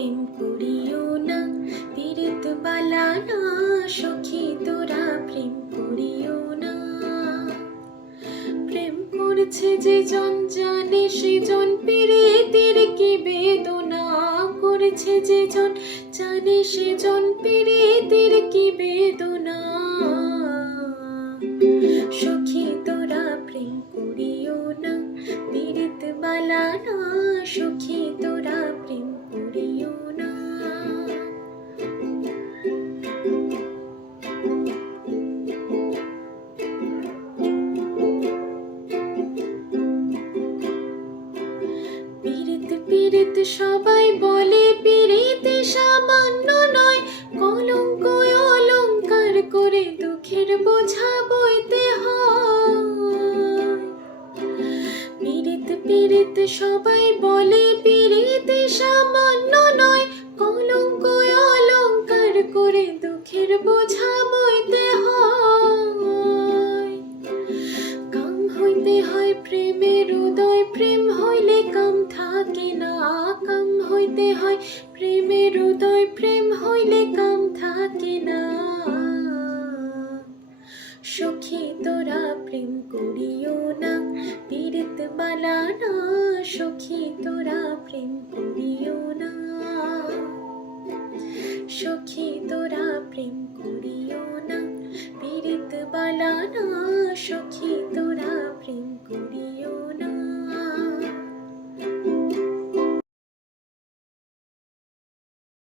প্রেম করিও না, পীড়িত বালা না, সখী তোরা প্রেম করিও না। প্রেম করছে যে জন জানে সে জন পীড়িতের কি বেদনা, করেছে যে জন জানে সে জন পীড়িতের কি বেদনা। সখী তোরা প্রেম করিও না, পীড়িত বালা না, সখী তোরা প্রেম করিও না। পীড়িত পীড়িত সবাই বলে, পীড়িত সামান্য নয়, কলঙ্ক অলঙ্কার করে দুঃখের বোঝা বইতে হয়। পীড়িত পীড়িত সবাই বলে, পীড়িত সামান্য নয়, কলঙ্ক অলঙ্কার করে দুঃখের বোঝা বইতে হয়। কাম হইতে হয় প্রেমের উদয়, প্রেম হইলে কাম থাকে না। কাম হইতে হয় প্রেমের উদয়, প্রেম হইলে কাম থাকে না। সখী তোরা প্রেম করিও না, পীড়িত বালা না, সখী তোরা প্রেম করিও না। সখী তোরা প্রেম করিও না, পীড়িত বালা না, সখী